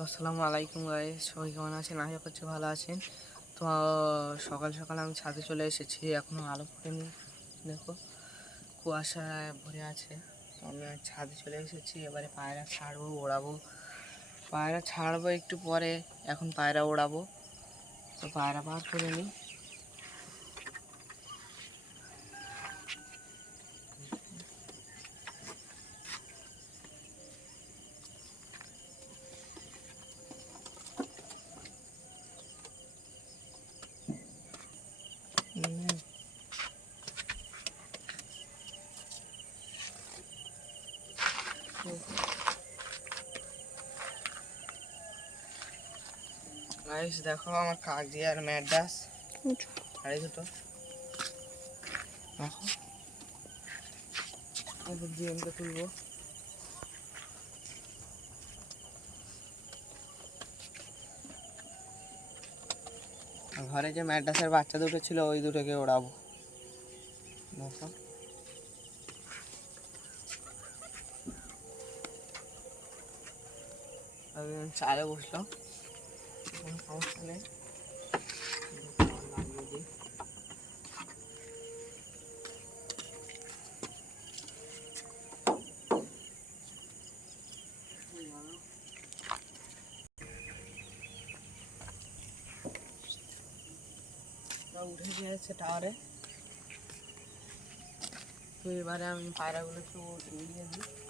তো আসসালামু আলাইকুম গাই সবাই কেমন আছেন? আশা করছি ভালো আছেন। তো সকাল সকাল আমি ছাদে চলে এসেছি এখনও আলো ফোটেনি দেখো, কুয়াশায় ভরে আছে। তো আমি ছাদে চলে এসেছি, এবারে পায়রা ছাড়বো, ওড়াবো। পায়রা ছাড়বো একটু পরে, এখন পায়রা ওড়াবো। তো পায়রা বার করে নিই। গাইস দেখো আমার কাগজি আর ম্যাডাস আড়াই দুটো। দেখো। এবার তুলবো। ঘরে যে ম্যাডাসের বাচ্চা দুটো ছিল ওই দুটোকে ওড়াবো। দেখো। আমি চালে বসলাম। কোনো সমস্যা নেই। উঠে গিয়েছে টাওয়ারে তো এবারে আমি পায়রাগুলো একটু উড়িয়ে দিই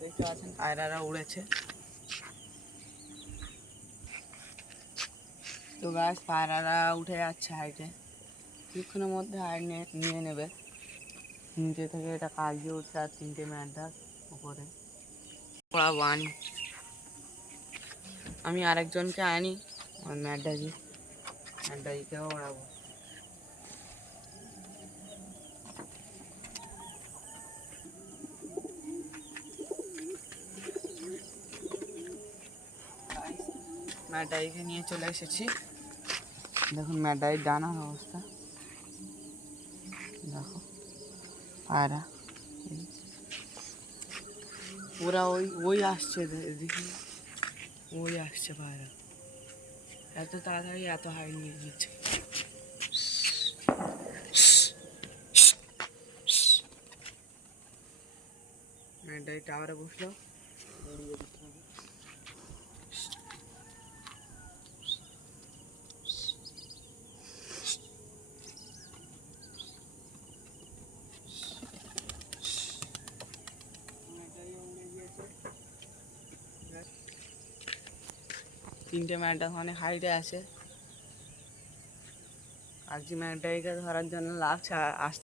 দেখতে পাচ্ছেন, পায়রারা উড়েছে। তো গাছ পায়রারা উঠে যাচ্ছে হাইটে। কিছুক্ষণের মধ্যে হাইট নিয়ে নেবে। নিচে থেকে এটা কাজে উঠছে আর তিনটে ম্যাডাস উপরে। পড়াবো আনি আমি আরেকজনকে আনি, আমার ম্যাডাজি ম্যাডাজিকেও ওড়াবো ম্যাডাইকে নিয়ে চলে এসেছি। দেখুন ম্যাডাই ডানার অবস্থা। দেখো, পায়রা। ওরা ওই ওই আসছে দেখি। ওই আসছে পায়রা। এত তাড়াতাড়ি এত হাই নিয়ে নিচ্ছে। ম্যাডাই টাওয়ারে বসল। তিনটে ম্যাডা অনেক হাইটে আছে। আর যে ম্যাডাইকে ধরার জন্য লাগছে আস্তে